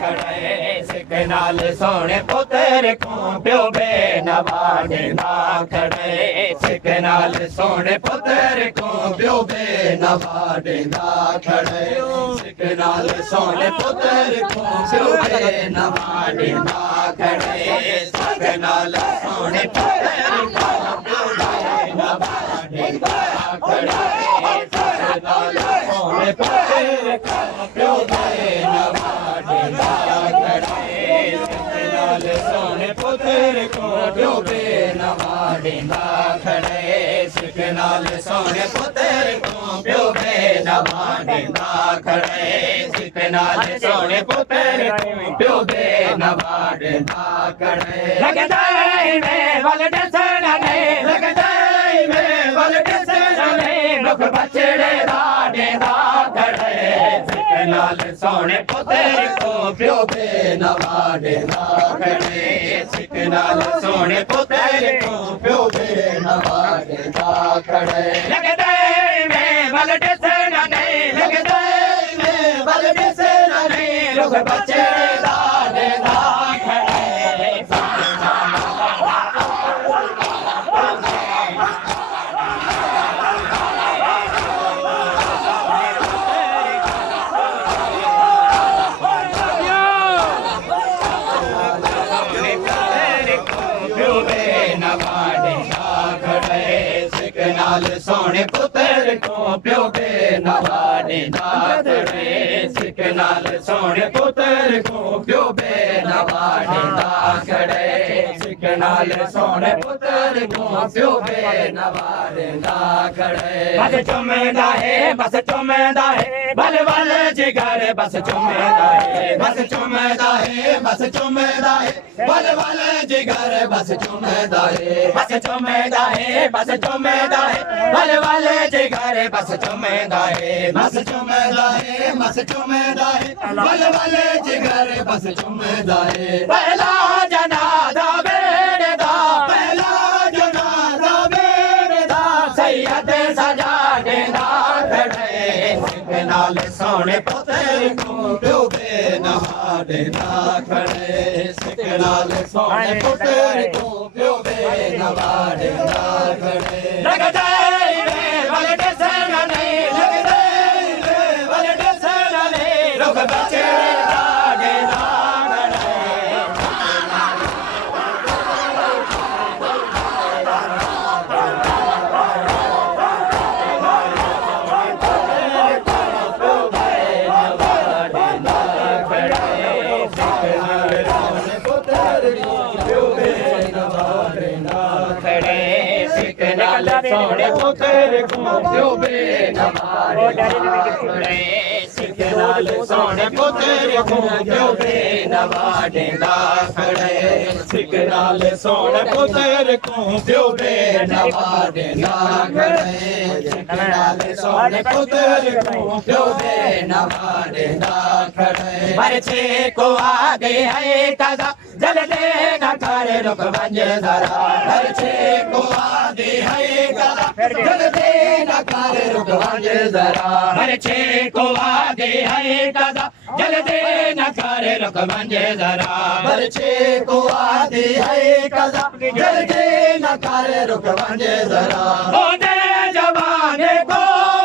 खड़े सिख नाल सोने पुत्र को प्यो बेनवा देंदा खड़े सिख नाल सोने पुत्र को प्यो बेनवा देंदा खड़े सिख नाल सोने पुत्र को प्यो बेनवा देंदा खड़े सिख नाल सोने पुत्र को प्यो बेनवा देंदा खड़े सिख नाल सोने पुत्र को प्यो बेनवा देंदा खड़े सिख नाल सोने पुत्र को प्यो बेनवा देंदा खड़े सिख नाल सोने पुत्र को प्यो बेनवा देंदा खड़े सिख नाल सोने पुत्र को प्यो बेनवा देंदा खड़े लगदा में वल दसना ने लगदा में वल दसना ने रुख बछड़े दा देंदा खड़े सिख नाल सोने पुत्र को प्यो बेनवा देंदा खड़े सिख नाल सोने पुत्र को प्यो बेनवा देंदा खड़े लगदा में वल दसना ने लगदा में वल दसना ने रुख बछड़े दा देंदा खड़े सोने पुत्र को प्यो बेनवा देंदा खड़े सिख नाल सोने पुत्र को प्यो बेनवा देंदा खड़े सिख नाल सोने पुत्र को प्यो बेनवा देंदा खड़े बस चुमदा है बल बल जिगर बस चुमदा है बस चुमदा है बस चुमदा है बल बल जिगर बस चुमदा है बस चुमदा है बस चुमदा है बल बल जिगर बस चुमदा है बस चुमदा है बस चुमदा है बल बल जिगर बस चुमदा है पहला जनाजा बेड़दा पहला जनाजा बेड़दा सैयद सजा देंदा खड़े सिख नाल सोने पुत्र को प्यो बेनवा देंदा खड़े सिख नाल सोने पुत्र को प्यो बेनवा देंदा खड़े लगदा वल दसना ने लगदा वल दसना ने रुख बछड़े दा देंदा सोने पुत्र को प्यो बेनवा खड़े सिख नाल सोने पुत्र को प्यो बेनवा देंदा खड़े सिख नाल सोने पुत्र को प्यो बेनवा देंदा खड़े सिख नाल सोने पुत्र को प्यो बेनवा देंदा खड़े बरछे को आगे है कदा जल दे न करे रुक बंज धरा बरछे को आगे है कदा जल दे न करे रुक बंज धरा बरछे को आगे है कदा जल दे न करे रुक बंज धरा बरछे को आगे है कदा जल दे न करे रुक बंज धरा ओदे जवाने को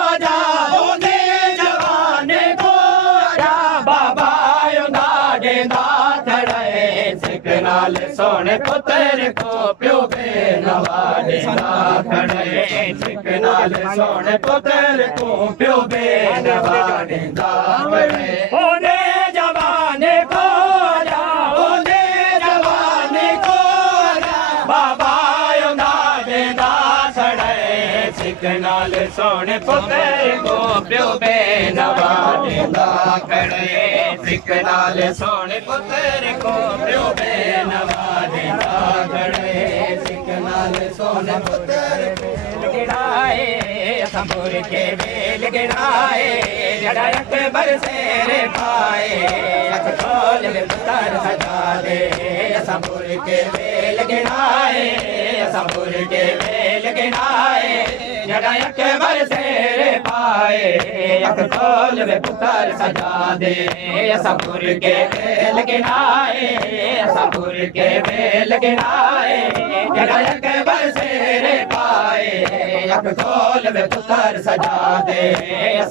आजा ओदे जवाने को आजा बाबा युंदा देंदा खड़े सिख नाल सोने पुत्र को प्यो बेनवा देंदा खड़े सिख नाल सोने पुत्र को प्यो बेनवा देंदा खड़े ओदे जवाने को आजा ओदे जवाने को आजा बाबा युंदा देंदा खड़े सिख नाल सोने पुत्र को प्यो बेनवा देंदा खड़े सिख नाल सोने पुत्र को प्यो बेनवा देंदा खड़े सिख नाल सोने पुत्र को गिराए संभुर के बेल गिराए जड़ा अकबर से पाए अख खोल पुत्र सजा दे संभुर के बेल गिराए संभुर के बेल गिराए जड़ा अकबर शेर पाए अख खोल वे पुत्र सजा दे सबूर के बेल गिनाए सबूर के बेल गिनाए जड़ा अकबर शेर पाए अख खोल वे पुत्र सजा दे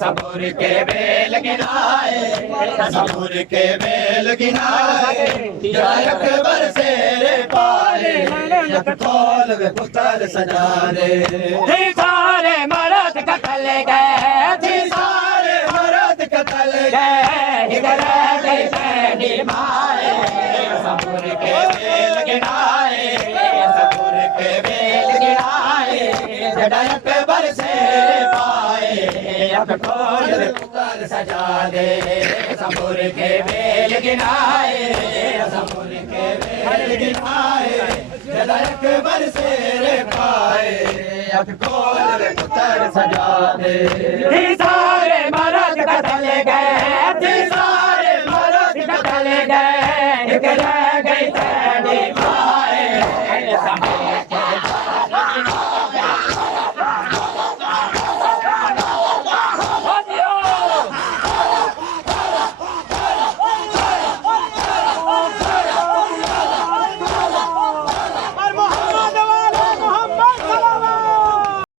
सबूर के बेल गिनाए सबूर के बेल गिनाए जड़ा अकबर शेर पाए अख खोल वे पुत्र सजा दे सारे मर्द कतल गए सारे मर्द कतल गए इधर गई बहनी माए सबूर के बेल गिनाए सबूर के बेल गिनाए जड़ा अकबर शेर पाए अख खोल पुत्र सजा दे सबूर के बेल गिनाए सबूर के बेल गिनाए जड़ा अकबर शेर पाए अख खोल पुत्र सजा दे सारे मर्द कतल गए सारे मर्द कतल गए एक रह गई तेरी माँ